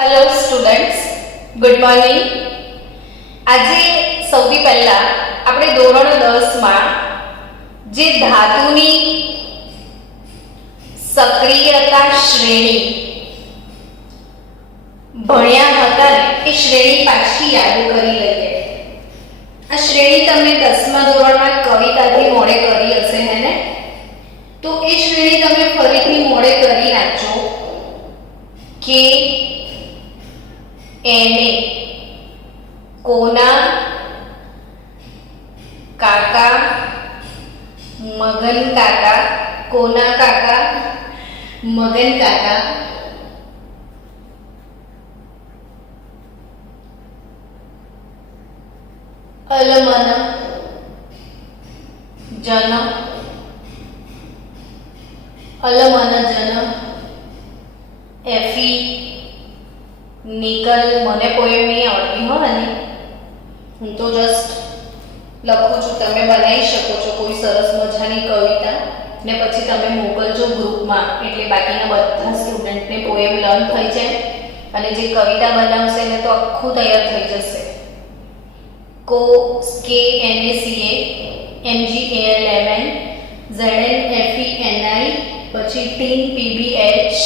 Hello students, good morning. આજે સૌથી પહેલા આપણે ધોરણ 10 માં જે ધાતુની સક્રિયતા શ્રેણી ભણ્યા હતા ને એ શ્રેણી પાછી યાદ કરી લઈએ. આ શ્રેણી તમે 10મા ધોરણમાં કવિતાથી મોડે કરી હશે ને, તો એ શ્રેણી તમે ફરીથી મોડે કરી નાખજો કે એને કોના કાકા મગન કાકા, કોના કાકા મગન કાકા, અલમન જન, અલમન જન, એફી નિકલ. મને પોએમ નહીં આવડતી હો ને, હું તો જસ્ટ લખું છું. તમે બનાવી શકો છો કોઈ સરસ મજાની કવિતા ને પછી તમે મોકલજો ગ્રુપમાં, એટલે બાકીના બધા સ્ટુડન્ટને પોએમ લર્ન થઈ જાય અને જે કવિતા બનાવશે ને તો આખું તૈયાર થઈ જશે. કો K N A C A M G A L M N Z N F E N I, પછી tin P B H,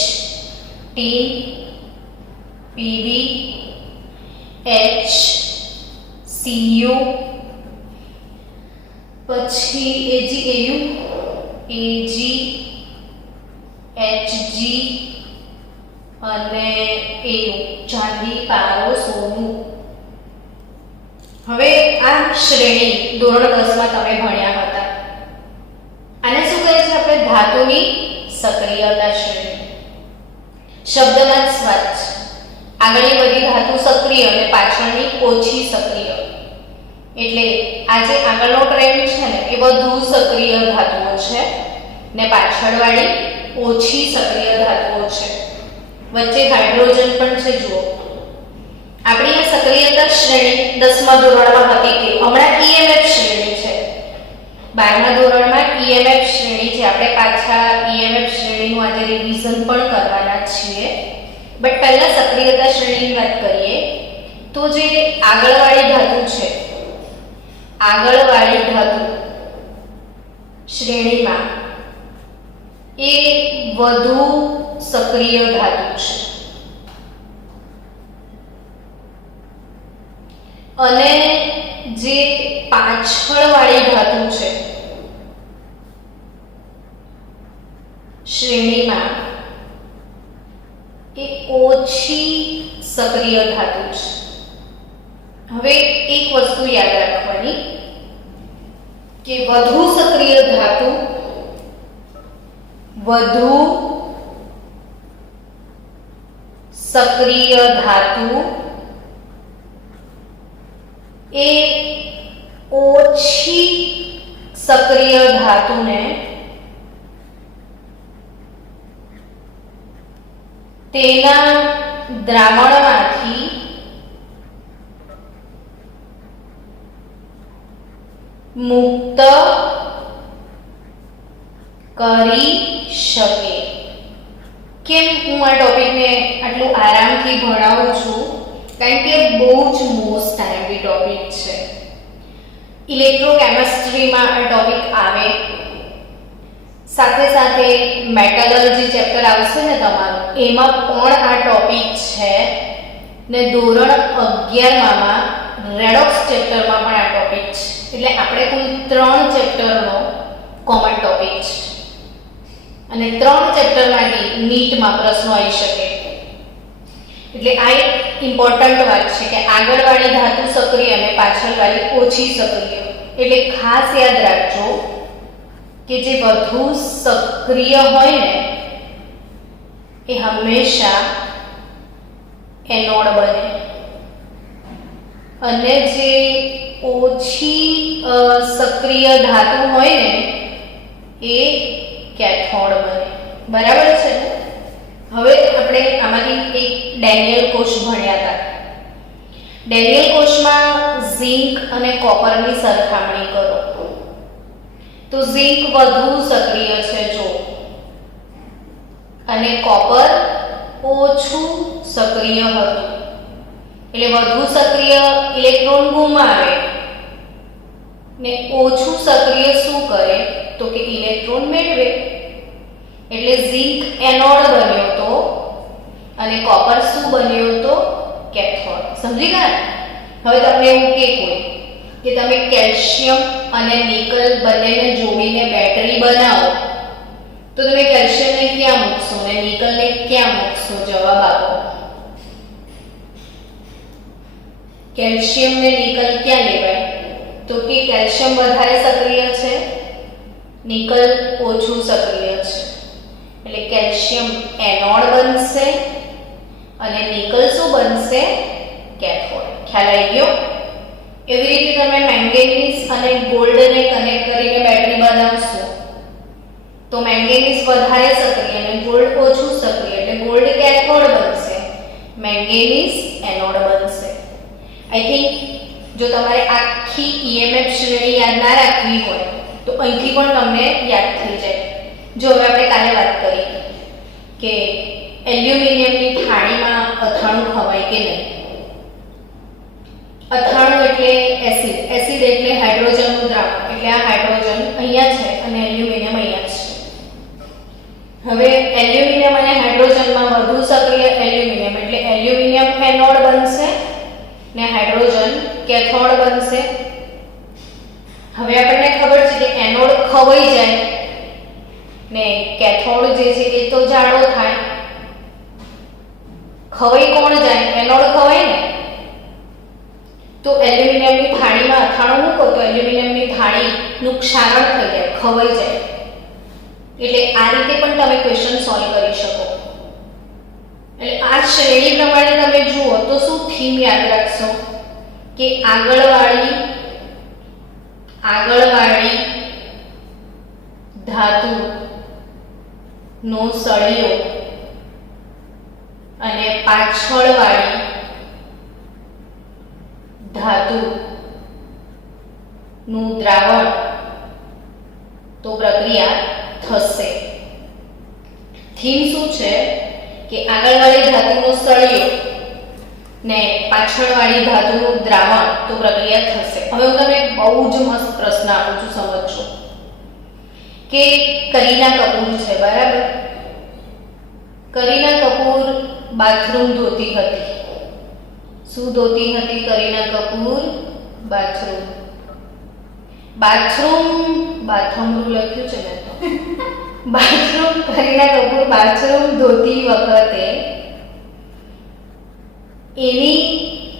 tin PB H CU, પછી એજી એયુ, એજી એચજી અને એયુ, ચાંદી પારો સોનું. હવે આ શ્રેણી ધોરણ 10માં તમે ભણ્યા હતા. આને શું કહે છે આપણે? ધાતુની સક્રિયતા શ્રેણી. શબ્દમાં જ સ્વાદ છે. આગળની બધી ધાતુ સક્રિય અને પાછળની ઓછી સક્રિય. એટલે આ જે આગળનો ટ્રેન્ડ છે ને એ વધુ સક્રિય ધાતુઓ છે ને પાછળવાળી ઓછી સક્રિય ધાતુઓ છે. વચ્ચે હાઇડ્રોજન પણ છે. જુઓ, આપણી આ સક્રિયતા શ્રેણી 10મા ધોરણમાં હતી કે હમણાં ઈએમએફ શ્રેણી છે. 12મા ધોરણમાં ઈએમએફ શ્રેણી છે. આપણે પાછા ઈએમએફ શ્રેણીનું આજે રિવિઝન પણ કરવાના છીએ. બટ પહેલા સક્રિયતા શ્રેણીની વાત કરીએ તો જે આગળવાળી ધાતુ છે, આગળવાળી ધાતુ શ્રેણીમાં એ વધુ સક્રિય ધાતુ છે અને જે પાછળવાળી ધાતુ છે શ્રેણીમાં એ ઓછી સક્રિય ધાતુ છે. હવે એક વસ્તુ યાદ રાખવાની કે વધુ સક્રિય ધાતુ એ ઓછી સક્રિય ધાતુને તેના દ્રાવણમાંથી મુક્ત કરી શકે. કેમ હું આ ટોપિકને આટલું આરામથી ભણાવું છું? કારણ કે બહુ જ મોસ્ટ ટાઈમલી ટોપિક છે. ઇલેક્ટ્રોકેમિસ્ટ્રીમાં આ ટોપિક આવે, સાથે સાથે મેટલર્જી ચેપ્ટર આવશે ને તમારું, એમાં પણ આ ટોપિક છે ને ધોરણ 11માં રેડોક્સ ચેપ્ટરમાં પણ આ ટોપિક છે. એટલે આપણે કુલ 3 ચેપ્ટરનો કોમન ટોપિક છે અને 3 ચેપ્ટરમાંથી નીટમાં પ્રશ્નો આવી શકે. એટલે આ એક ઇમ્પોર્ટન્ટ વાત છે કે આગળવાળી ધાતુ સક્રિય અને પાછળવાળી ઓછી સક્રિય. એટલે ખાસ યાદ રાખજો કે જે વધુ સક્રિય હોય ને એ હંમેશા એનોડ બને અને જે ઓછી સક્રિય ધાતુ હોય ને એ કેથોડ બને. બરાબર છે ને? હવે આપણે આમાંથી એક ડેનિયલ કોષ ભણ્યા હતા. ડેનિયલ કોષમાં ઝિંક અને કોપરની સરખામણી કરો તો ઝિંક વધુ સક્રિય છે જો, અને કોપર ઓછું સક્રિય હતું. એટલે વધુ સક્રિય ઇલેક્ટ્રોન ગુમાવે ને ઓછું સક્રિય શું કરે તો કે ઇલેક્ટ્રોન મેળવે. એટલે ઝિંક એનોડ બન્યો તો અને કોપર શું બન્યો તો કેથોડ. સમજી ગયા? હવે તમને એવું કે કોઈ કે તમે કેલ્શિયમ અને નિકલ બંનેને જોડીને બેટરી બનાવો તો તમે કેલ્શિયમને ક્યાં મૂકશો અને નિકલને ક્યાં મૂકશો? જવાબ આપો. કેલ્શિયમ ને નિકલ ક્યાં લેવાય તો કે કેલ્શિયમ વધારે સક્રિય છે, નિકલ ઓછું સક્રિય છે. એટલે કેલ્શિયમ એનોડ બનશે અને નિકલ શું બનશે? કેથોડ. ખ્યાલ આવી ગયો? એવી રીતે તમે મેંગેનીઝ અને ગોલ્ડને કનેક્ટ કરીને બેટરી બનાવશો તો મેંગેનીઝ વધારે સક્રિય અને ગોલ્ડ ઓછું સક્રિય એટલે ગોલ્ડ કેથોડ બનશે, મેંગેનીઝ એનોડ બનશે. આઈ થિંક જો તમારે આખી EMF શ્રેણી યાદ ના રાખવી હોય તો અહીંથી પણ તમને યાદ થઈ જાય. જો હવે આપણે કાલે વાત કરી કે એલ્યુમિનિયમની થાળીમાં અથાણું ખવાય કે નહીં. અથાણું એટલે એસિડ, એસિડ એટલે હાઇડ્રોજનનું દ્રાવણ. એટલે આ હાઇડ્રોજન અહીંયા છે અને એલ્યુમિનિયમ અહીંયા છે. હવે એલ્યુમિનિયમ અને હાઇડ્રોજનમાં વધુ સક્રિય એલ્યુમિનિયમ એટલે એલ્યુમિનિયમ એનોડ બનશે ને હાઇડ્રોજન કેથોડ બનશે. હવે આપણને ખબર છે કે એનોડ ખવાઈ જાય ને કેથોડ જે છે એ તો જાડો થાય. ખવાઈ કોણ જાય? એનોડ ખવાય ને. તો એલ્યુમિનિયમની થાળીમાં અથાણું મૂકો તો એલ્યુમિનિયમની થાળીનું ક્ષારણ થઈ જાય, ખવાઈ જાય. એટલે આ રીતે પણ તમે ક્વેશ્ચન સોલ્વ કરી શકો. એટલે આ શ્રેણી પ્રમાણે તમે જુઓ તો શું થીમ યાદ રાખશો કે આગળવાળી ધાતુ નો સળિયો અને પાછળવાળી ધાતુ નું દ્રાવણ તો પ્રક્રિયા થશે. થીમ શું છે કે આગળવાળી ધાતુનો સળિયો ને પાછળવાળી ધાતુનું દ્રાવણ તો પ્રક્રિયા થશે. હવે હું તમને બહુ જ મસ્ત પ્રશ્ન આપું છું, સમજજો કે કરીના કપૂર છે, બરાબર? કરીના કપૂર બાથરૂમ ધોતી હતી. શું ધોતી હતી કરીના કપૂર? બાથરૂમ. બાથરૂમ લખ્યું છે ને તો બાથરૂમ. કરીના કપૂર બાથરૂમ ધોતી વખતે એની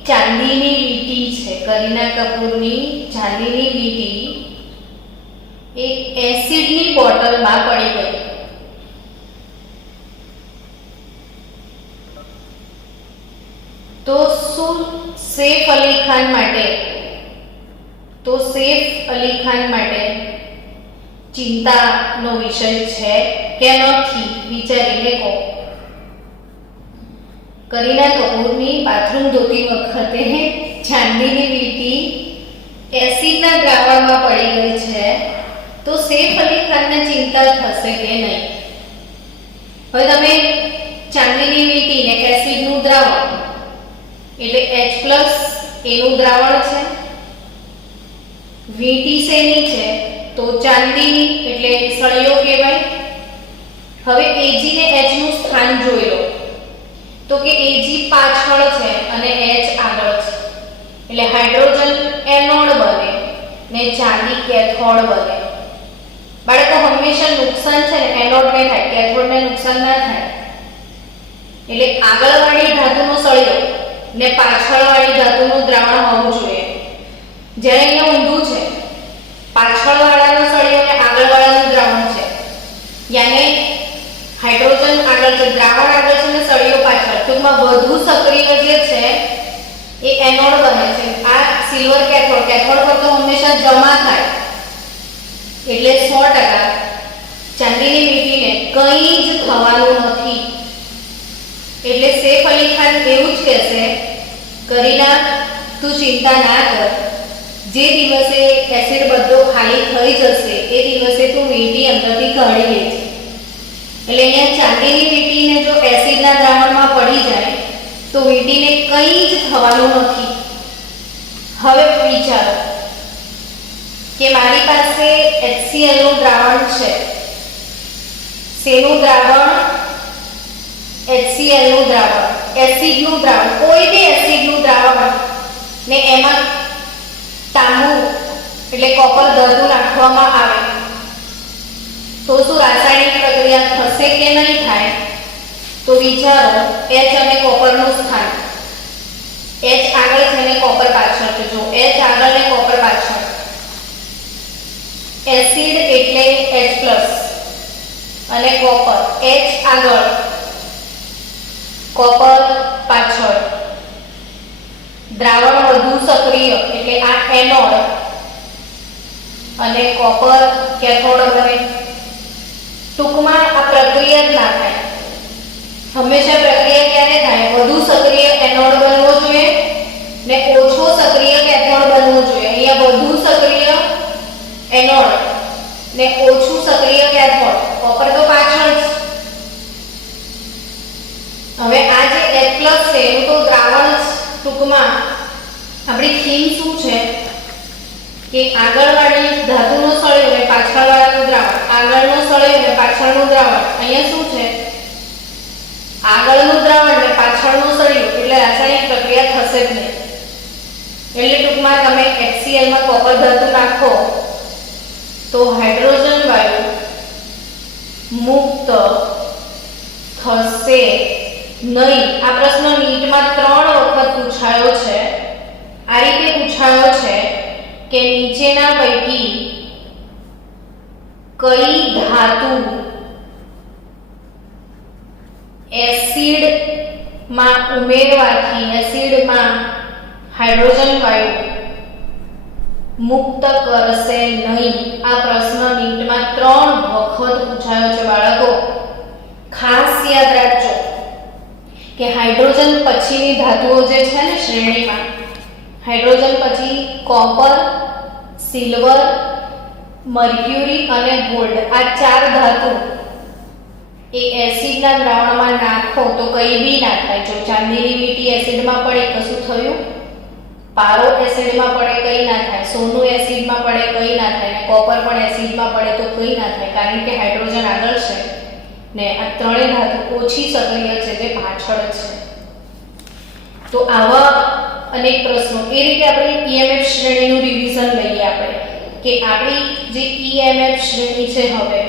ચાંદીની વીંટી છે, કરીના કપૂરની ચાંદીની વીંટી એક એસિડની બોટલમાં પડી ગઈ. તો શું સૈફ અલી ખાન માટે ચિંતાનો વિષય છે કે નથી? વિચારીને કહો. કરીના કપૂરની બાથરૂમ ધોતી વખતે ચાંદીની વીંટી એસિડના દ્રાવણમાં પડી ગઈ છે તો સૈફ અલી ખાનને ચિંતા થશે કે નહીં? હવે તમે ચાંદીની વીંટીને એસિડનું દ્રાવણ એટલે H+ એનું દ્રાવણ છે, વીંટી શેની છે તો ચાંદીની એટલે સળિયો કહેવાય. હવે Ag ને H નું સ્થાન જોઈ લો તો કે Ag પાછળ છે અને H આગળ છે. એટલે હાઇડ્રોજન એનોડ બને ને ચાંદી કેથોડ બને. બાળકો હંમેશા નુકસાન છે ને એનોડને થાય, કેથોડને નુકસાન ના થાય. એટલે આગળવાળી ધાતુનો સળિયો ને પાછળવાળી ધાતુનું દ્રાવણ હોવું જોઈએ. જ્યારે અહીંયા ઊંધું છે, પાછળવાળાનો સળિયો ને આગળવાળાનું દ્રાવણ છે, યાને હાઇડ્રોજન આગળ છે, દ્રાવણ આગળ છે ને સળિયો પાછળ. ટૂંકમાં વધુ સક્રિય જે છે એ એનોડ બને છે. આ સિલ્વર કેથોડ પર તો હંમેશા જમા થાય એટલે 100% ચાંદીની વીંટીને કંઈ જ થવાનું નથી. એટલે સૈફ અલી ખાન એવું જ કહેશે, કરીના તું ચિંતા ના કર, જે દિવસે એસિડ બધો ખાલી થઈ જશે એ દિવસે તું વીંટી અંદરથી કાઢી લેજે. એટલે અહીંયા ચાંદીની વીંટીને જો એસિડના દ્રાવણમાં પડી જાય તો વીંટીને કંઈ જ થવાનું નથી. હવે વિચારો કે મારી પાસે HCl નું દ્રાવણ છે. શેનું દ્રાવણ? HCl નું દ્રાવણ, એસિડનું દ્રાવણ, કોઈ બી એસિડનું દ્રાવણ ને એમાં તાંબુ એટલે કોપર ધાતુ નાખવામાં આવે તો શું રાસાયણિક પ્રક્રિયા થશે કે નહીં થાય? તો વિચારો, H અને કોપરનું સ્થાન, H આગળ છે ને કોપર પાછળ છે. જો H આગળ ને કોપર પાછળ, એસિડ એટલે H+ અને કોપર, H આગળ કોપર પાછળ. દ્રાવણ વધુ સક્રિય એટલે આ એનોડ અને કોપર કેથોડ બને. ટૂંકમાં આ પ્રક્રિયા જ ના થાય. હંમેશા પ્રક્રિયા ક્યારે થાય? વધુ સક્રિય એનોડ બનવો જોઈએ ને ઓછો સક્રિય કેથોડ બનવો જોઈએ. અહીંયા વધુ સક્રિય એનોડ ને ઓછું સક્રિય કેથોડ, કોપર તો પાછળ જ. હવે આ જે H+ છે એનું તો દ્રાવણ જ. ટૂંકમાં આપણી થીમ શું છે કે આગળવાળી ધાતુનો સળિયો અને પાછળવાળાનું દ્રાવણ, આગળનો સળિયો અને પાછળનું દ્રાવણ. અહીંયા શું છે? આગળનું દ્રાવણ અને પાછળનો સળિયો, એટલે રાસાયણિક પ્રક્રિયા થશે જ નહીં. એટલે ટૂંકમાં તમે HCl માં કોપર ધાતુ નાખો તો હાઇડ્રોજન વાયુ મુક્ત થશે નહીં. આ પ્રશ્ન નીટમાં 3 વખત પૂછાયો છે. આ રીતે પૂછાયો છે કે નીચેના પૈકી કઈ ધાતુ એસિડમાં ઉમેરવાથી એસિડમાં હાઇડ્રોજન વાયુ મુક્ત કરશે નહીં? આ પ્રશ્ન નીટમાં 3 વખત પૂછાયો છે બાળકો. ખાસ યાદ રાખજો કે હાઇડ્રોજન પછીની ધાતુઓ જે છે ને શ્રેણીમાં, હાઇડ્રોજન પછી કોપર, સિલ્વર, મર્ક્યુરી અને ગોલ્ડ, આ 4 ધાતુ એ એસિડના દ્રાવણમાં નાખો તો કંઈ બી ના થાય. જો ચાંદીની વીંટી એસિડમાં પડે કશું થયું, પારો એસિડમાં પડે કંઈ ના થાય, સોનું એસિડમાં પડે કંઈ ના થાય, કોપર પણ એસિડમાં પડે તો કંઈ ના થાય, કારણ કે હાઇડ્રોજન આગળ છે ને આ 3 ધાતુ ઓછી સક્રિય છે જે પાછળ છે. તો આવા અનેક પ્રશ્નો. એ રીતે આપણે EMF શ્રેણીનું રિવિઝન લઈએ આપણે કે આપણી જે EMF શ્રેણી છે, હવે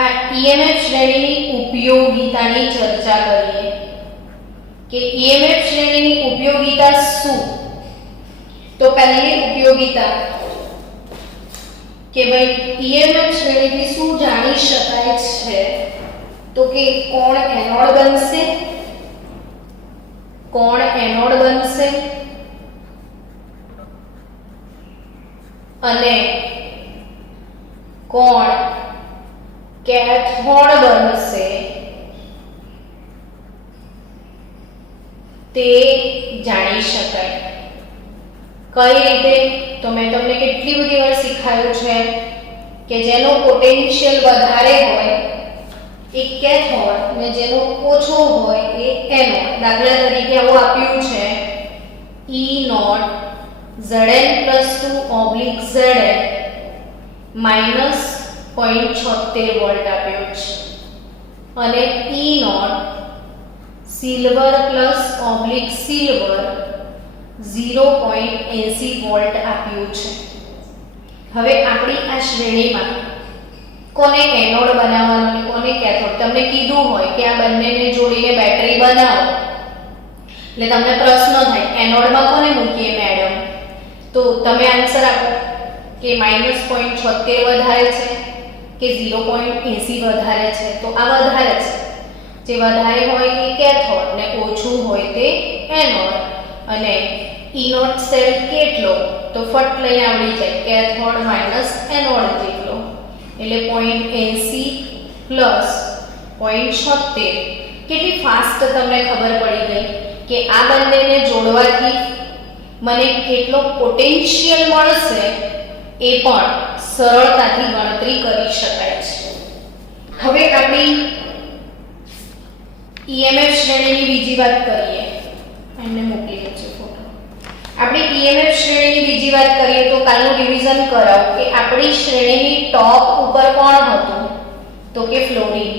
આ EMF શ્રેણીની ઉપયોગિતાની ચર્ચા કરીએ કે EMF શ્રેણીની ઉપયોગિતા શું? તો પહેલી ઉપયોગિતા કે ભાઈ EMF શ્રેણીથી શું જાણી શકાય છે? તો કે કોણ એનોડ બનશે, કોણ એનોડ બનશે અને કોણ કેથોડ બનશે તે જાણી શકાય. કઈ રીતે? તો મેં તમને કેટલી બધી વાર શીખવાયું છે કે જેનો પોટેન્શિયલ વધારે હોય એ કેથોડ ને જેનો ઓછો હોય એ એનોડ. દાખલા તરીકે આવું આપ્યું છે E0 Zn+2/Zn -0.76 વોલ્ટ આપ્યો છે અને E0 સિલ્વર+/સિલ્વર 0.80 વોલ્ટ આપ્યું છે. હવે આપણી આ શ્રેણીમાં કોને એનોડ બનાવવાનો અને કોને કેથોડ તમને કીધું હોય કે આ બંનેને જોડીને બેટરી બનાવો, એટલે તમને પ્રશ્ન થાય એનોડમાં કોને મૂકીએ મેડમ? તો તમે આન્સર આપો કે -0.76 વધારે છે કે 0.80 વધારે છે? તો આ વધારે છે. જે વધારે હોય એ કેથોડ ને ઓછું હોય તે એનોડ. અને E0 સેલ કેટલો? તો ફટ લઈને આવડી જાય, કેથોડ માઈનસ એનોડ જેટલો, એટલે 0.80 પ્લસ 0.76. કેટલી ફાસ્ટ તમને ખબર પડી ગઈ કે આ બંનેને જોડવાથી મને કેટલો પોટેન્શિયલ મળશે એ પણ સરળતાથી ગણતરી કરી શકાય છે. હવે આપણી ઈએમએફ શ્રેણીની બીજી વાત કરીએ. એમને મોકલી દેજો ફોટો. આપણી ઈએમએફ શ્રેણીની બીજી વાત કરીએ તો કાલનું રિવિઝન કરાવ કે આપણી શ્રેણીની ટોપ ઉપર કોણ હતું? તો કે ફ્લોરિન.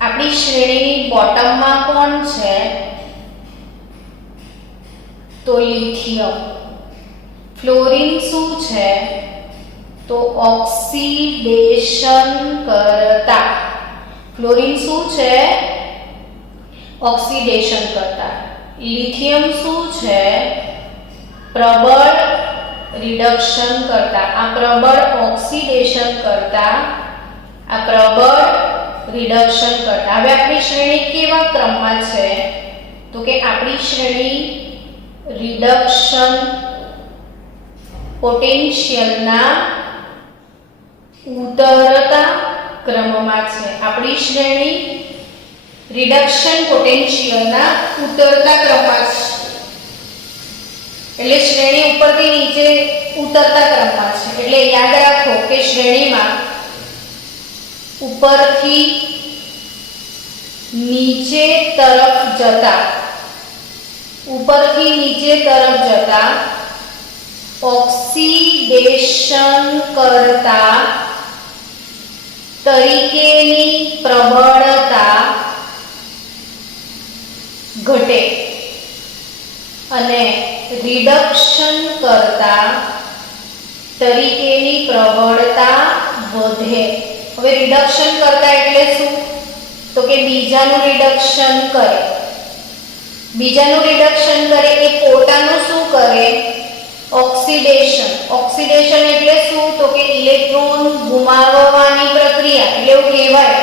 આપણી શ્રેણીની બોટમમાં કોણ છે? તો લિથિયમ. ફ્લોરિન શું છે? તો ઓક્સિડેશન કરતા. ફ્લોરિન શું છે? ઓક્સિડેશન કરતા. લિથિયમ શું છે? પ્રબળ રિડક્શન કરતા. આ પ્રબળ ઓક્સિડેશન કરતા, આ પ્રબળ રિડક્શન કરતા. હવે આપણી શ્રેણી કેવા ક્રમમાં છે? તો કે આપણી શ્રેણી રિડક્શન પોટેન્શિયલના ઉતરતા ક્રમમાં છે. આપણી શ્રેણી રિડક્શન પોટેન્શિયલના ઉતરતા ક્રમમાં છે. એટલે શ્રેણી ઉપરથી નીચે ઉતરતા ક્રમમાં છે. એટલે યાદ રાખો કે શ્રેણીમાં ઉપરથી નીચે તરફ જતા, ઉપરથી નીચે તરફ જતા ઓક્સિડેશન કરતા તરીકેની પ્રબળતા ઘટે અને રિડક્શન કરતા તરીકેની પ્રબળતા વધે. હવે રિડક્શન કરતા એટલે શું? તો કે બીજાનું રિડક્શન કરે. બીજાનું રિડક્શન કરે એ પોતાનું શું કરે? ઓક્સિડેશન. ઓક્સિડેશન એટલે શું? તો કે ઇલેક્ટ્રોન ગુમાવવાની પ્રક્રિયા. એટલે એવું કહેવાય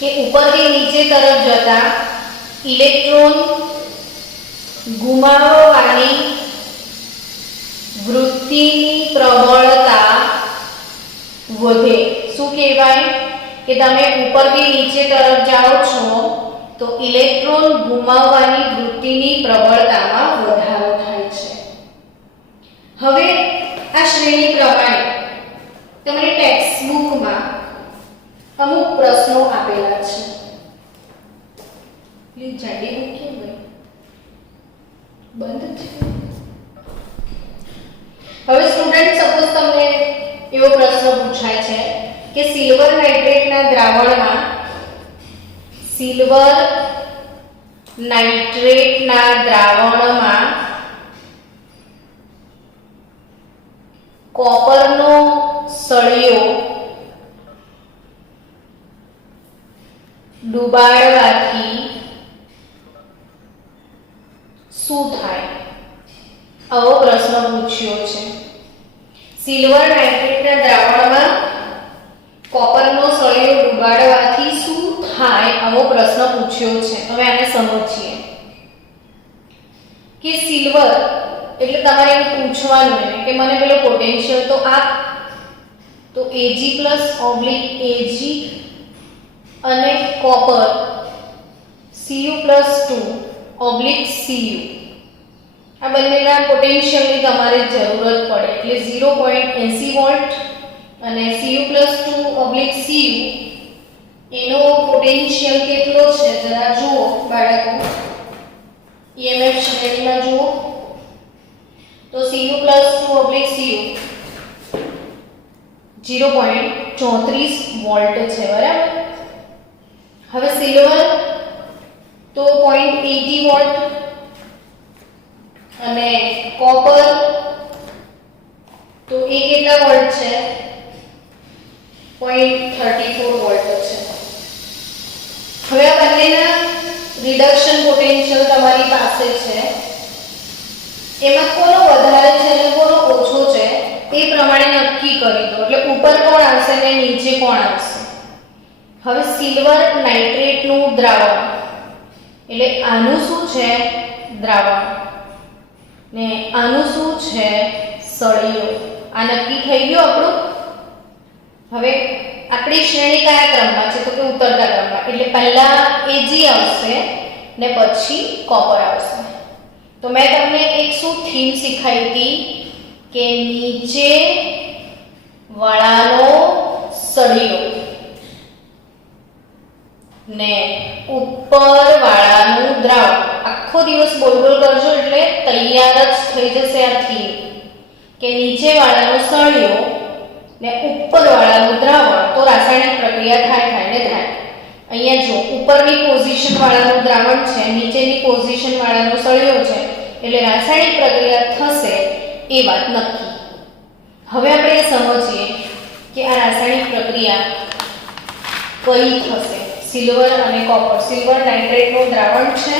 કે ઉપરથી નીચે તરફ જતા ઇલેક્ટ્રોન ગુમાવવાની વૃત્તિની પ્રબળતા વધે. શું કહેવાય? કે તમે ઉપરથી નીચે તરફ જાઓ છો તો ઇલેક્ટ્રોન ગુમાવવાની વૃત્તિની પ્રબળતામાં વધારો થાય છે. હવે આ શ્રેણી પ્રમાણે તમારી ટેક્સ્ટ બુકમાં અમુક પ્રશ્નો આપેલા છે. પ્લીઝ જાડી મૂકીએ ભાઈ, બંધ છે. હવે સ્ટુડન્ટ, સપોઝ તમને એવો પ્રશ્ન પૂછાય છે કે સિલ્વર નાઇટ્રેટના દ્રાવણમાં કોપરનો સળિયો ડુબાડવાથી શું થાય? આવો પ્રશ્ન પૂછ્યો છે. સિલ્વર નાઇટ્રેટના દ્રાવણમાં કોપરનો સળિયો ડુબાડવાથી શું થાય? આવો પ્રશ્ન પૂછ્યો છે. હવે આને સમજીએ કે સિલ્વર એટલે તમારે એવું પૂછવાનું કે મને પેલો પોટેન્શિયલ તો આપ, તો Ag+/Ag અને કોપર Cu+2/Cu. આ બંનેના પોટેન્શિયલની તમારે જરૂરત પડે. એટલે 0.80 વોલ્ટ અને Cu+2/Cu એનો પોટેન્શિયલ કેટલો છે જરા જુઓ બાળકો. EMF શ્રેણીમાં જુઓ તો Cu+2/Cu 0.34 વોલ્ટ છે, બરાબર. હવે સિલ્વર તો 0.80 વોલ્ટ અને કોપર તો એ કેટલા વોલ્ટ છે? 0.34 વોલ્ટ છે. હવે આ બંનેના રિડક્શન પોટેન્શિયલ તમારી પાસે છે. એમાં કોનો વધારે છે અને કોનો ઓછો છે એ પ્રમાણે નક્કી કરી દો. એટલે ઉપર કોણ આવશે અને નીચે કોણ આવશે? હવે સિલ્વર નાઇટ્રેટનું દ્રાવણ એટલે આનું શું છે? દ્રાવણ. ને આનું શું છે? સળિયો. આ નક્કી થઈ ગયું આપણું. હવે આપણી શ્રેણી કયા ક્રમમાં છે? તો કે ઉતરતા ક્રમમાં. એટલે પહેલા Ag આવશે ને પછી કોપર આવશે. તો મેં તમને એક શું થીમ શીખાઈ હતી કે નીચે વાળાનો સળિયો. ને ઉપરવાળાનું દ્રાવણ. આખો દિવસ બોલ બોલ કરજો એટલે તૈયાર જ થઈ જશે આ થીમ કે નીચેવાળાનો સળિયો ને ઉપરવાળાનું દ્રાવણ તો રાસાયણિક પ્રક્રિયા થાય ને થાય. અહીંયા જો ઉપરની પોઝિશન વાળાનું દ્રાવણ છે, નીચેની પોઝિશન વાળાનો સળિયો છે, એટલે રાસાયણિક પ્રક્રિયા થશે એ વાત નક્કી. હવે આપણે સમજીએ કે આ રાસાયણિક પ્રક્રિયા કઈ થશે. સિલ્વર અને કોપર, સિલ્વર નાઇટ્રેટનું દ્રાવણ છે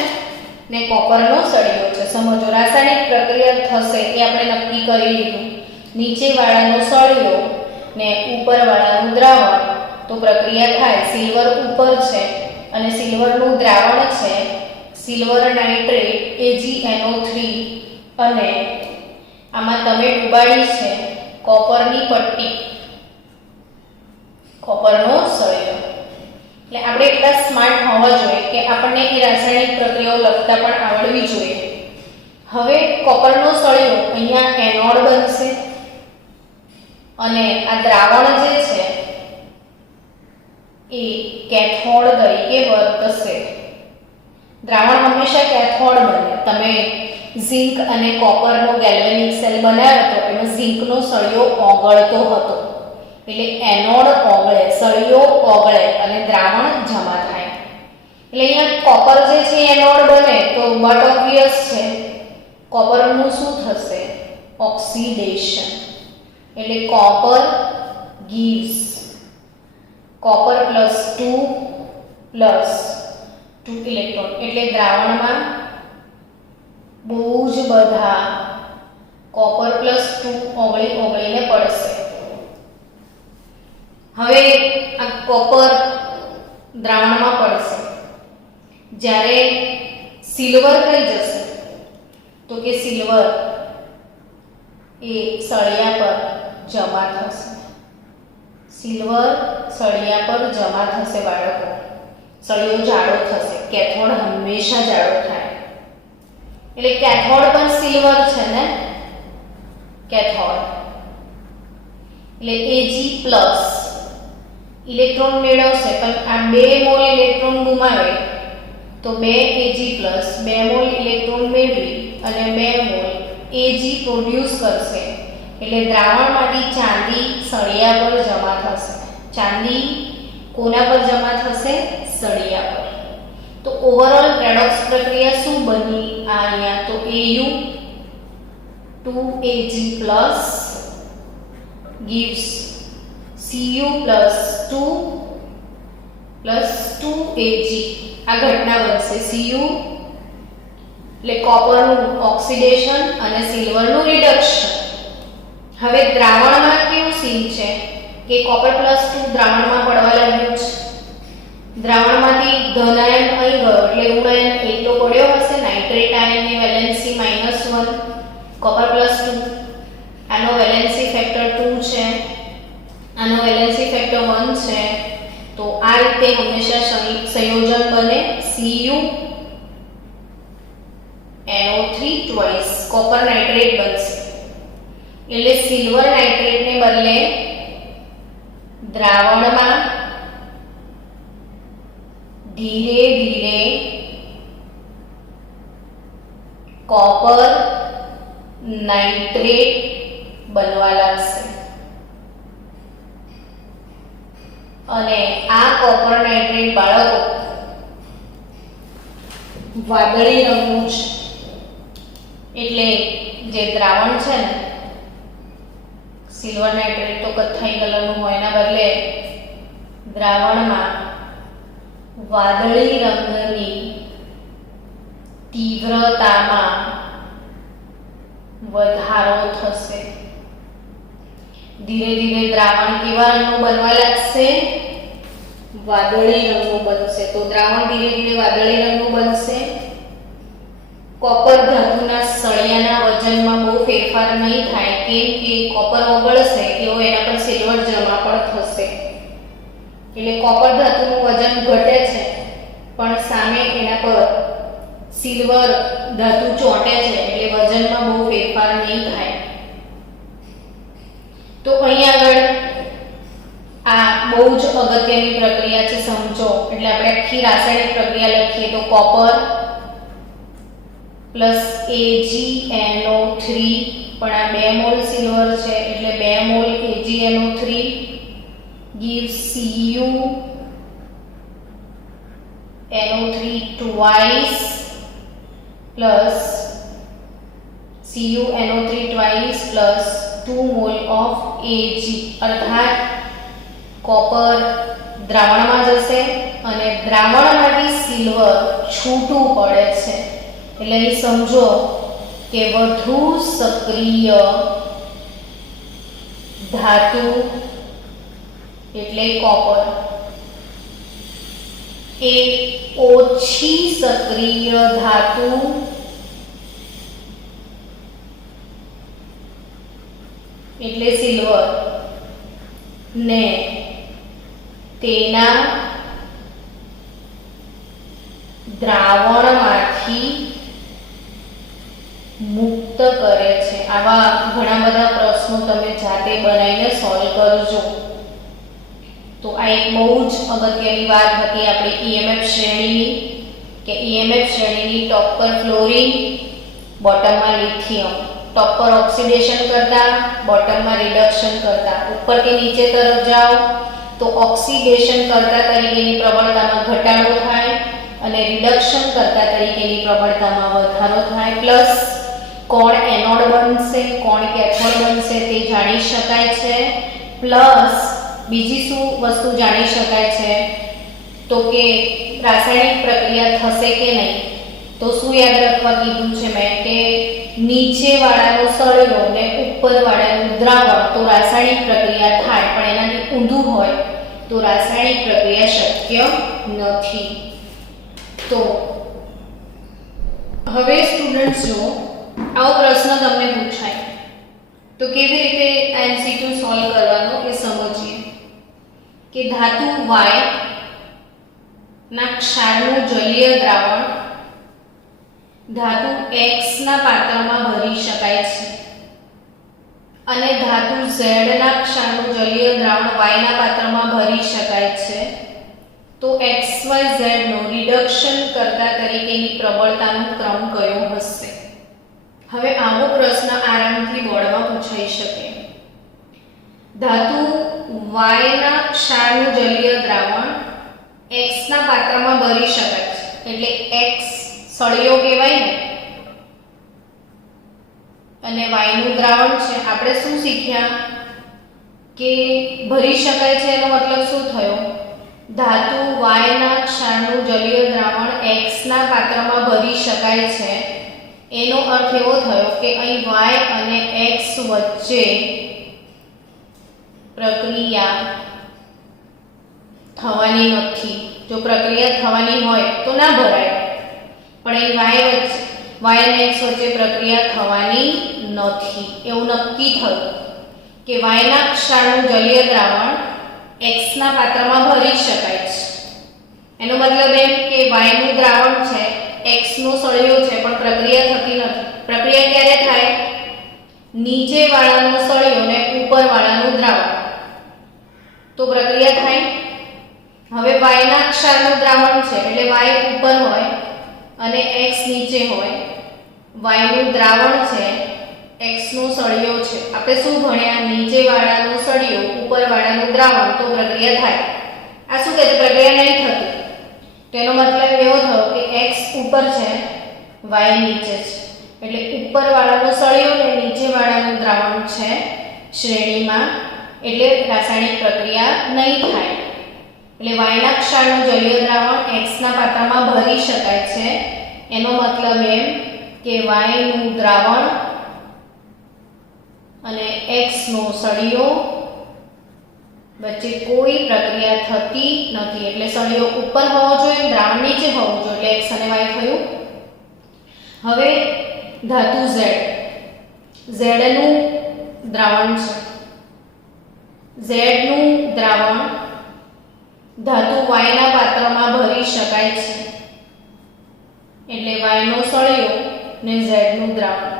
ને કોપરનો સળિયો છે. સમજો રાસાયણિક પ્રક્રિયા થશે એ આપણે નક્કી કરી લીધું. નીચેવાળાનો સળિયો ને ઉપરવાળાનું દ્રાવણ તો પ્રક્રિયા થાય. સિલ્વર ઉપર છે અને સિલ્વરનું દ્રાવણ છે સિલ્વર નાઇટ્રેટ AgNO3 અને આમાં તમે ડુબાડી છે કોપરની પટ્ટી, કોપરનો સળિયો. એટલે આપણે એટલા સ્માર્ટ હોવા જોઈએ કે આપણને એ રાસાયણિક પ્રક્રિયાઓ લખતા પણ આવડવી જોઈએ. હવે કોપરનો સળિયો અહીંયા એનોડ બનશે અને આ દ્રાવણ જે છે એ કેથોડ તરીકે વર્તશે. દ્રાવણ હંમેશા કેથોડ બને. તમે ઝિંક અને કોપરનો ગેલ્વેનિક સેલ બનાવ્યો હતો એમાં ઝિંકનો સળિયો ઓગળતો હતો એટલે એનોડ ઓગળે, સળિયો ઓગળે અને દ્રાવણ જમા થાય. એટલે અહીંયા કોપર જે છે એનોડ બને તો બટ ઓબ્વિયસ છે કોપરનું શું થશે? ઓક્સિડેશન. એટલે copper gives copper plus 2 electron. એટલે દ્રાવણમાં બહુ જ બધા કોપર પ્લસ 2 ઓગળીને પડશે. હવે આ કોપર દ્રાવણમાં પડશે. જ્યારે સિલ્વર થઈ જશે તો કે સિલ્વર એ સળિયા પર જમા થશે. સિલ્વર સળિયા પર જમા થશે બાળકો. સળિયો જાડો થશે. કેથોડ હંમેશા જાડો થાય. એટલે કેથોડ પણ સિલ્વર છે ને, કેથોડ એટલે Ag+ ઇલેક્ટ્રોન મેળવશે પણ આ 2 મોલ ઇલેક્ટ્રોન ગુમાવે તો 2 Ag+ 2 મોલ ઇલેક્ટ્રોન મેળવી અને 2 મોલ Ag પ્રોડ્યુસ કરશે. એટલે દ્રાવણમાંથી ચાંદી સળિયા પર જમા થશે. ચાંદી કોના પર જમા થશે? સળિયા પર. તો ઓવરઓલ રેડોક્સ પ્રક્રિયા શું બની? આ અહીંયા તો Au 2Ag+ gives Cu+2 2Ag. આ ઘટના બનશે. Cu એટલે કોપરનું ઓક્સિડેશન અને સિલ્વરનું રિડક્શન. હવે દ્રાવણમાં કેવું સીન છે કે કોપર +2 દ્રાવણમાં પડવા લાગ્યું છે. દ્રાવણમાંથી ધન આયન અહીં ગયો એટલે ઋણ આયન એટલો પડ્યો હશે. નાઇટ્રેટ આયનની વેલેન્સી -1, કોપર +2. આનો વેલેન્સી ફેક્ટર 2 છે, આનો વેલેન્સી ફેક્ટર 1 છે. તો આ રીતે હંમેશા સંયોજન બને CuNO3 ટ્વાઇસ કોપર નાઇટ્રેટ બનશે. એટલે સિલ્વર નાઇટ્રેટને બદલે દ્રાવણમાં ધીરે ધીરે કોપર નાઇટ્રેટ બનવા લાગશે અને આ કોપર નાઇટ્રેટ બાળકો વાદળી રંગનું છે. એટલે જે દ્રાવણ છે ને સિલ્વર નાઇટ્રેટ તો કથ્થાઈ કલરનું હોય એના બદલે દ્રાવણમાં વાદળી રંગની તીવ્રતામાં વધારો થશે. ધીરે ધીરે દ્રાવણ કેવા રંગનું બનવા લાગશે? વાદળી રંગનું બનશે. તો દ્રાવણ ધીરે ધીરે વાદળી રંગનું બનશે. કોપર ધાતુના સળિયાના વજનમાં બહુ ફેરફાર નહીં થાય કેમ કે કોપર ઓગળશે એવો એના પર સિલ્વર જમા પણ થશે. એટલે કોપર ધાતુનું વજન ઘટે છે પણ સામે એના પર સિલ્વર ધાતુ ચોંટે છે એટલે વજનમાં બહુ ફેરફાર નહીં થાય. તો અહીં આગળ આ બહુ જ અગત્યની પ્રક્રિયા છે સમજો. એટલે એટલે આપણે આખી રાસાયણિક પ્રક્રિયા લખીએ તો કોપર પ્લસ AgNO3, પણ આ 2 મોલ સિલ્વર છે એટલે 2 mall AgNO3 gives CuNO3 twice plus CuNO3 twice plus 2 mole of Ag, અર્થાત કોપર દ્રાવણમાં જશે અને દ્રાવણમાંથી સિલ્વર છૂટું પડે છે, એટલે એ સમજો કે વધુ સક્રિય ધાતુ એટલે કોપર એ ઓછી સક્રિય ધાતુ એટલે સિલ્વર ને તેના દ્રાવણમાંથી મુક્ત કરે છે. આવા ઘણા બધા પ્રશ્નો તમે જાતે બનાવીને સોલ્વ કરજો. તો આ એક બહુ જ અગત્યની વાત હતી આપણી EMF શ્રેણીની, કે EMF શ્રેણીની ટોપ પર ફ્લોરિન, બોટમમાં લિથિયમ, ટોપ પર ઓક્સિડેશન કરતા, બોટમમાં રિડક્શન કરતા. ઉપરથી નીચે તરફ જાઓ તો ઓક્સિડેશન કરતા તરીકેની પ્રબળતામાં ઘટાડો થાય અને રિડક્શન કરતા તરીકેની પ્રબળતામાં વધારો થાય. પ્લસ કોણ એનોડ બનશે, કોણ કેથોડ બનશે તે જાણી શકાય છે. પ્લસ બીજી શું વસ્તુ જાણી શકાય છે તો કે રાસાયણિક પ્રક્રિયા થશે કે નહીં. તો શું યાદ રાખવા કીધું છે મેં કે નીચે વાળાનો સળિયો ને ઉપર વાળાનું દ્રાવણ તો રાસાયણિક પ્રક્રિયા થાય, પણ એનાથી ઊંધું હોય તો રાસાયણિક પ્રક્રિયા શક્ય નથી. તો હવે સ્ટુડન્ટ્સ જો આવો પ્રશ્ન તમને પૂછાય તો કેવી રીતે MCQ સોલ્વ કરવાનો એ સમજીએ. કે ધાતુ Y ના ક્ષારનું જલીય દ્રાવણ ધાતુ X ના પાત્રમાં ભરી શકાય છે અને ધાતુ Z ના ક્ષારનું જલીય દ્રાવણ Y ના પાત્રમાં ભરી શકાય છે. તો XYZ નો રિડક્શન કરતા તરીકેની પ્રબળતાનો ક્રમ કયો હશે? હવે આવો પ્રશ્ન આરામથી બોર્ડમાં પૂછાઈ શકે. ધાતુ Y ના ક્ષારનું જલીય દ્રાવણ X ના પાત્રમાં ભરી શકાય છે, એટલે X સળિયો કહેવાય ને, અને Y નું દ્રાવણ છે. આપણે શું શીખ્યા કે ભરી શકાય છે એનો મતલબ શું થયો? ધાતુ Y ના ક્ષારનું જલીય દ્રાવણ X ના પાત્રમાં ભરી શકાય છે, એનો અર્થ એવો થયો કે અહીં Y અને X વચ્ચે પ્રક્રિયા થવાની નથી. જો પ્રક્રિયા થવાની હોય તો ના ભરાય, પણ અહીં Y અને X વચ્ચે પ્રક્રિયા થવાની નથી એવું નક્કી થયું કે Y ના ક્ષારનું જલીય દ્રાવણ X ના પાત્રમાં ભરી શકાય છે. એનો મતલબ એમ કે Y નું દ્રાવણ છે, X નો સળિયો છે, પણ પ્રક્રિયા થતી નથી. પ્રક્રિયા ક્યારે થાય? નીચે વાળાનો સળિયો ને ઉપર વાળાનું દ્રાવણ તો પ્રક્રિયા થાય. હવે Y ના ક્ષારનું દ્રાવણ છે એટલે Y ઉપર હોય અને X નીચે હોય. Y નું દ્રાવણ છે, X નો સળિયો છે. આપણે શું ભણ્યા? નીચે વાળાનો સળિયો, ઉપર વાળાનું દ્રાવણ તો પ્રક્રિયા થાય. આ શું કહે છે? પ્રક્રિયા નહીં થતી. તો એનો મતલબ એવો થયો કે X ઉપર છે, Y નીચે છે, એટલે ઉપર વાળાનો સળિયો ને નીચે વાળાનું દ્રાવણ છે શ્રેણીમાં, એટલે રાસાયણિક પ્રક્રિયા નહીં થાય. એટલે Y ના ક્ષારનું જલીય દ્રાવણ X ના પાત્રમાં ભરી શકાય છે. એનો મતલબ એમ કે Y નું દ્રાવણ અને X નો સળિયો વચ્ચે કોઈ પ્રક્રિયા થતી નથી. એટલે સળિયો ઉપર હોવો જોઈએ, દ્રાવણ નીચે હોવું જોઈએ, એટલે X અને Y થયું. હવે ધાતુ Z નું દ્રાવણ છે. Z નું દ્રાવણ ધાતુ Y ના પાત્રમાં ભરી શકાય છે, એટલે Y નો સળિયો ને Z નું દ્રાવણ.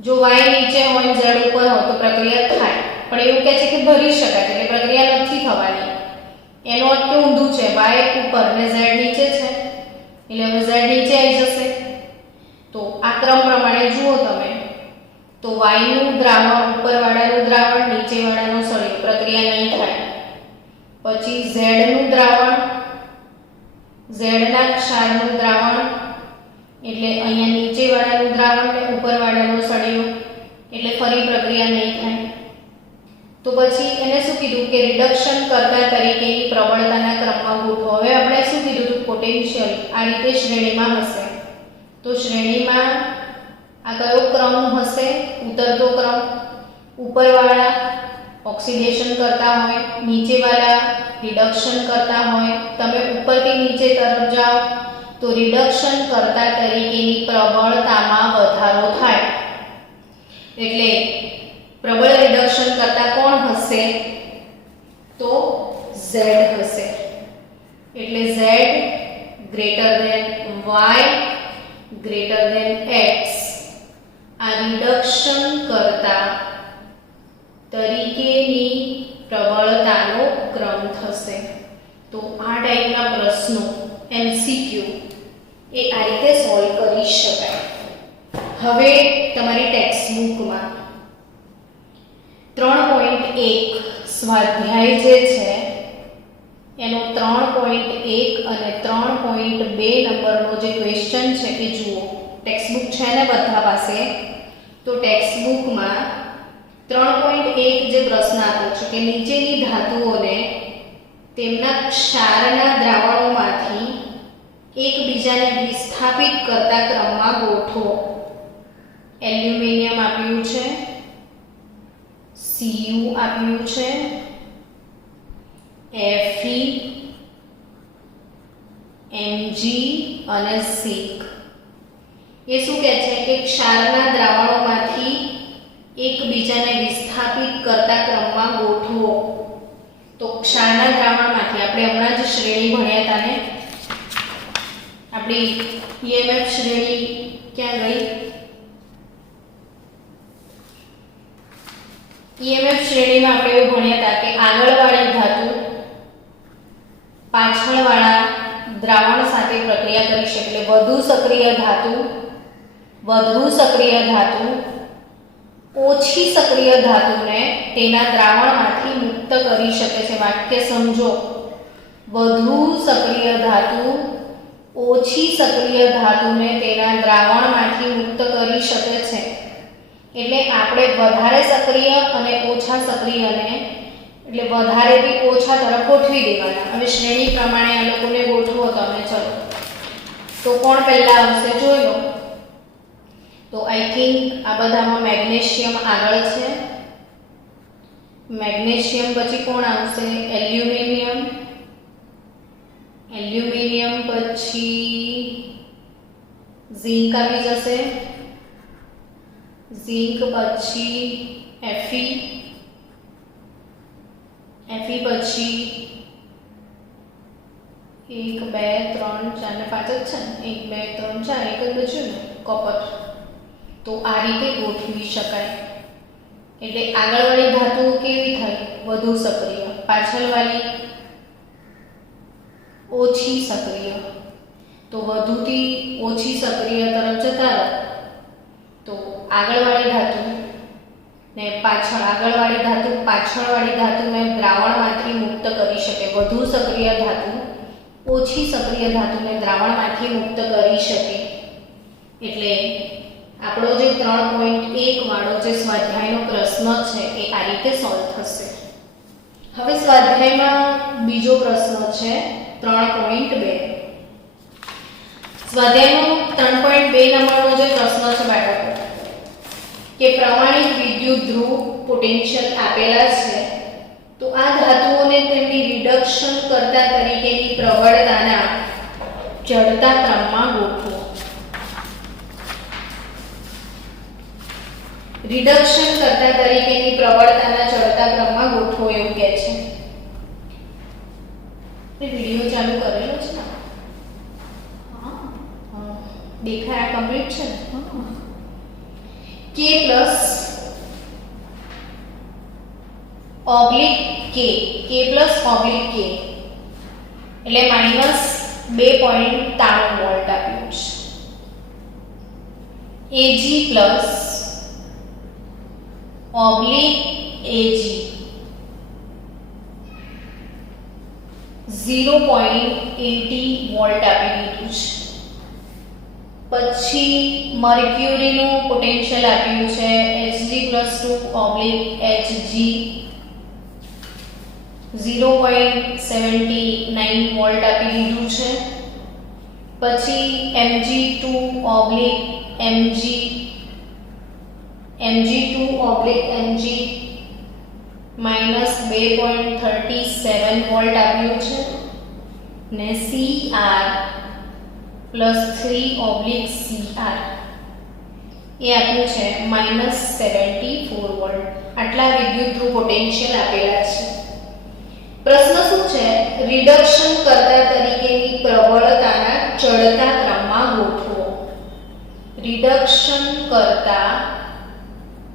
જો Y નીચે હોય Z ઉપર હોય તો પ્રક્રિયા થાય, પણ એવું કહે છે કે ભરી શકાય છે એટલે પ્રક્રિયા નથી થવાની. એનો અર્થ કે ઊંધું છે, y ઉપર ને z નીચે છે, એટલે હવે z નીચે આવી જશે. તો આ ક્રમ પ્રમાણે જુઓ તમે તો y નું દ્રાવણ ઉપરવાળાનું દ્રાવણ નીચેવાળાનો સળિયો પ્રક્રિયા નહીં થાય. પછી z નું દ્રાવણ z ના ક્ષારનું દ્રાવણ એટલે અહીંયા નીચેવાળાનું દ્રાવણ ને ઉપરવાળાનો સળિયો એટલે ફરી પ્રક્રિયા નહીં થાય. તો પછી એને શું કીધું કે રિડક્શન કરતા તરીકેની પ્રબળતાના ક્રમમાં ગોઠવો. હવે આપણે શું કીધું હતું પોટેન્શિયલ આ રીતે શ્રેણીમાં હશે. તો શ્રેણીમાં આ કયો ક્રમ હશે? ઉતરતો ક્રમ. ઉપરવાળા ઓક્સિડેશન કરતા હોય, નીચેવાળા રિડક્શન કરતા હોય. તમે ઉપરથી નીચે તરફ જાઓ તો રિડક્શન કરતા તરીકેની પ્રબળતામાં વધારો થાય. એટલે પ્રબળ રિડક્શન કરતા કોણ હશે? તો Z હશે. એટલે Z greater than y greater than x આ રિડક્શન કરતા તરીકેની પ્રબળતાનો ક્રમ થશે. તો આ ટાઈપના પ્રશ્નો MCQ એ આ રીતે સોલ્વ કરી શકાય. હવે તમારી ટેક્સ્ટ બુકમાં 3.1 સ્વાધ્યાય જે છે એનો 3.1 અને 3.2 નંબરનો જે ક્વેશ્ચન છે એ જુઓ. ટેક્સ્ટ બુક છે ને બધા પાસે? તો ટેક્સ્ટ બુકમાં 3.1 જે પ્રશ્ન આપ્યો છે કે નીચેની ધાતુઓને તેમના ક્ષારના દ્રાવણોમાંથી એકબીજાને વિસ્થાપિત કરતા ક્રમમાં ગોઠવો. એલ્યુમિનિયમ આપ્યું છે, Cu આપ્યું છે, Fe, Mg અને Zinc. એ શું કહે છે કે ક્ષારના દ્રાવણોમાંથી એકબીજાને વિસ્થાપિત કરતા ક્રમમાં ગોઠવો. તો ક્ષારના દ્રાવણમાંથી આપણે હમણાં જ શ્રેણી ભણ્યા હતા ને, આપણી EMF શ્રેણી ક્યાં ગઈ? EMF શ્રેણીમાં આપણે એવું ભણ્યા હતા કે આગળવાળી ધાતુ પાછળવાળા દ્રાવણ સાથે પ્રક્રિયા કરી શકે. એટલે વધુ સક્રિય ધાતુ ઓછી સક્રિય ધાતુને તેના દ્રાવણમાંથી મુક્ત કરી શકે છે. વાક્ય સમજો. વધુ સક્રિય ધાતુ ઓછી સક્રિય ધાતુને તેના દ્રાવણમાંથી મુક્ત કરી શકે છે. એટલે આપણે વધારે સક્રિય અને ઓછા સક્રિયને એટલે વધારેથી ઓછા તરફ ગોઠવી દેવાના. હવે શ્રેણી પ્રમાણે આ લોકોને ગોઠવો તમે. ચલો તો કોણ પહેલા આવશે જોઈ લો. તો આઈ થિંક આ બધામાં મેગ્નેશિયમ આગળ છે. મેગ્નેશિયમ પછી કોણ આવશે? એલ્યુમિનિયમ. એલ્યુમિનિયમ પછી ઝિંક આવી જશે. ઝિંક પછી Fe. Fe પછી 1 2 3 4 ને 5 જ છે ને? 1 2 3 4 એક જ બચ્યું ને, કોપર. તો આ રીતે ગોઠવી શકાય. એટલે આગળવાળી ધાતુઓ કેવી થાય? વધુ સક્રિય. પાછળવાળી ઓછી સક્રિય. તો વધુથી ઓછી સક્રિય તરફ જતા રહો તો આગળવાળી ધાતુ ને આગળવાળી ધાતુ પાછળવાળી ધાતુને દ્રાવણમાંથી મુક્ત કરી શકે. વધુ સક્રિય ધાતુ ઓછી સક્રિય ધાતુને દ્રાવણમાંથી મુક્ત કરી શકે. એટલે આપણો જે 3.1 વાળો જે સ્વાધ્યાયનો પ્રશ્ન છે એ આ રીતે સોલ્વ થશે. હવે સ્વાધ્યાયમાં બીજો પ્રશ્ન છે 3.2. સ્વાધ્યાયનો 3.2 નંબરનો જે પ્રશ્ન છે બાળકો કે પ્રમાણિત વિદ્યુત ધ્રુવ પોટેન્શિયલ આપેલા છે તો આ ધાતુઓને તેમની રિડક્શન કરતા તરીકેની પ્રબળતાના ચડતા ક્રમમાં ગોઠવો. રિડક્શન કરતા તરીકેની પ્રબળતાના ચડતા ક્રમમાં ગોઠવો એવું કહે છે. વિડિયો ચાલુ કરેલો છે ને? દેખાય આ કમ્પ્લીટ છે ને? K plus oblique K plus oblique K એટલે -2.93 વોલ્ટ આપ્યું છે. Ag plus oblique Ag 0.80 volt આપી દીધું છે. પછી મર્ક્યુરીનું પોટેન્શિયલ આપ્યું છે Hg+2 ઓબ્લિક Hg 0.79 વોલ્ટ આપી દીધું છે. પછી Mg2 oblique Mg Mg2 oblique Mg -2.37 volt આપ્યું છે ને Cr +3 ઓબ્લિક Cr એ આપ્યું છે -74 વોલ્ટ. આટલા વિદ્યુત ધ્રુવ પોટેન્શિયલ આપેલા છે. પ્રશ્ન શું છે? રિડક્શન કર્તા તરીકેની પ્રબળતાના ચડતા ક્રમમાં ગોઠવો. રિડક્શન કર્તા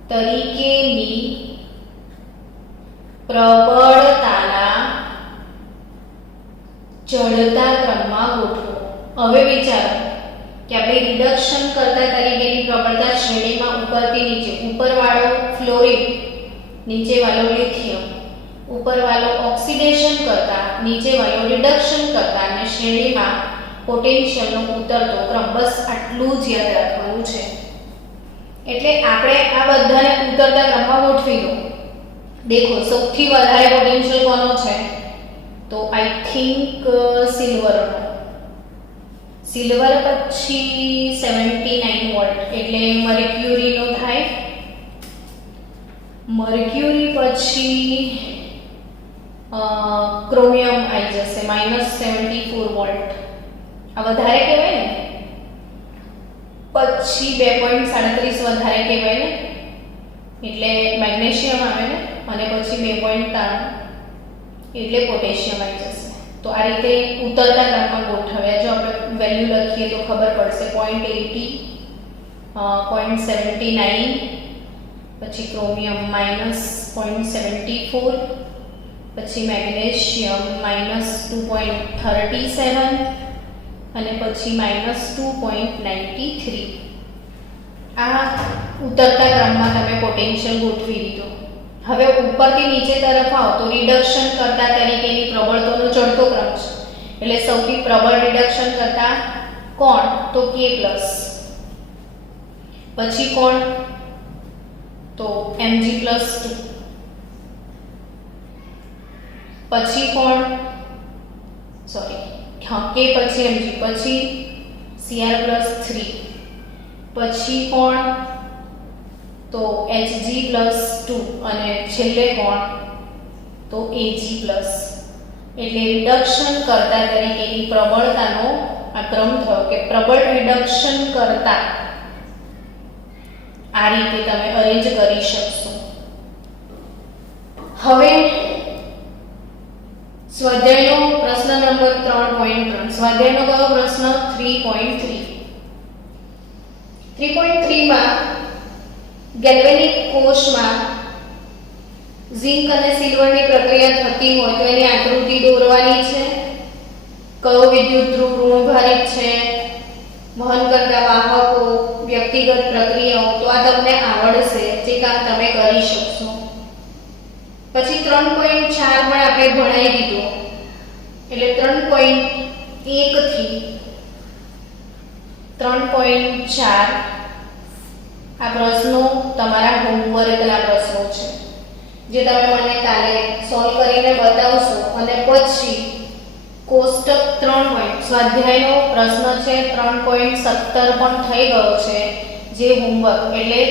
તરીકેની પ્રબળતાના ચડતા ક્રમમાં ગોઠવો. હવે વિચારો કે આપણે રિડક્શન કરતા તરીકેની પ્રબળતા શ્રેણીમાં ઉપરથી નીચે, ઉપરવાળો ફ્લોરિન, નીચેવાળો લિથિયમ, ઉપરવાળો ઓક્સિડેશન કરતા, નીચેવાળો રિડક્શન કરતા અને શ્રેણીમાં પોટેન્શિયલનો ઉતરતો ક્રમ. બસ આટલું જ યાદ રાખવાનું છે. એટલે આપણે આ બધાને ઉતરતા ક્રમમાં ગોઠવી દો. દેખો સૌથી વધારે પોટેન્શિયલ કોનો છે? તો આઈ થિંક સિલ્વરનો. સિલ્વર પછી 79 વોલ્ટ એટલે મર્ક્યુરીનો થાય. મર્ક્યુરી પછી ક્રોમિયમ આવી જશે -74 વોલ્ટ. આ વધારે કહેવાય ને. પછી 2.37 વધારે કહેવાય ને, એટલે મેગ્નેશિયમ આવે ને, અને પછી 2.93 એટલે પોટેશિયમ આવી જશે. તો આ રીતે ઉતરતા ક્રમમાં ગોઠવ્યા. જો આપણે વેલ્યુ લખીએ તો ખબર પડશે. 0.80 0.79 પછી ક્રોમિયમ -0.74 પછી મેગ્નેશિયમ -2.37 અને પછી -2.93. આ ઉતરતા ક્રમમાં તમે પોટેન્શિયલ ગોઠવી દીધો. હવે ઉપરથી નીચે તરફ આવો તો રિડક્શન કરતા તરીકેની પ્રબળતાનો ચડતો ક્રમ છે. એટલે સૌથી પ્રબળ રિડક્શન કરતા કોણ? તો K+. પછી કોણ? તો Mg+2. પછી કોણ? સોરી, હા, K પછી Mg, પછી Cr+3. પછી કોણ? તો Hg+2 અને છેલ્લે કોણ? તો Ag+. એટલે રિડક્શન કરતા તરીકેની પ્રબળતાનો આ ક્રમ થયો કે પ્રબળ રિડક્શન કરતા. આ રીતે તમે અરેન્જ કરી શકશો. હવે સ્વાધ્યાયનો પ્રશ્ન નંબર 3.3. સ્વાધ્યાયનો કયો પ્રશ્ન? 3.3. 3.3 માં ગેલ્વેનિક કોષમાં ઝિંક અને સિલ્વરની પ્રક્રિયા થતી હોય તો એની આકૃતિ દોરવાની છે. કયો વિદ્યુત ધ્રુવ ઋણભારિત છે, વહન કરતા વાહકો, વ્યક્તિગત પ્રક્રિયાઓ. તો આ તમને આવડશે, જે કામ તમે કરી શકશો. પછી 3.4 પણ આપણે ભણાવી દીધો. એટલે 3.1 થી 3.4 આ પ્રશ્નો તમારા હોમવર્કના પ્રશ્નો છે, જે તમે મને કાલે સોલ્વ કરીને બતાવશો. અને પછી કોષ્ટક 3 સ્વાધ્યાયનો પ્રશ્ન છે 3.17 પણ થઈ ગયો છે, જે હોમવર્ક. એટલે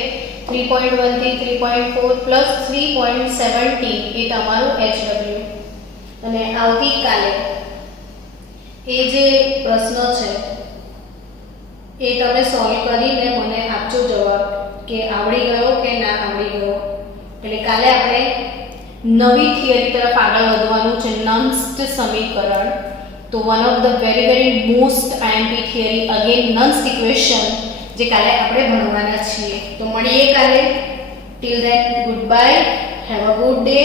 3.1 થી 3.4 પ્લસ 3.17 એ તમારું HW. અને આવતીકાલે એ જે પ્રશ્ન છે એ તમે સોલ્વ કરીને મને આપજો જવાબ કે આવડી ગયો કે ના આવડી ગયો. એટલે કાલે આપણે નવી થિયરી તરફ આગળ વધવાનું છે, નન્સ્ટ સમીકરણ. તો one of the very most IMP theory again Nernst equation, જે કાલે આપણે ભણવાના છીએ. તો મળીએ કાલે. Till then goodbye, have a good day.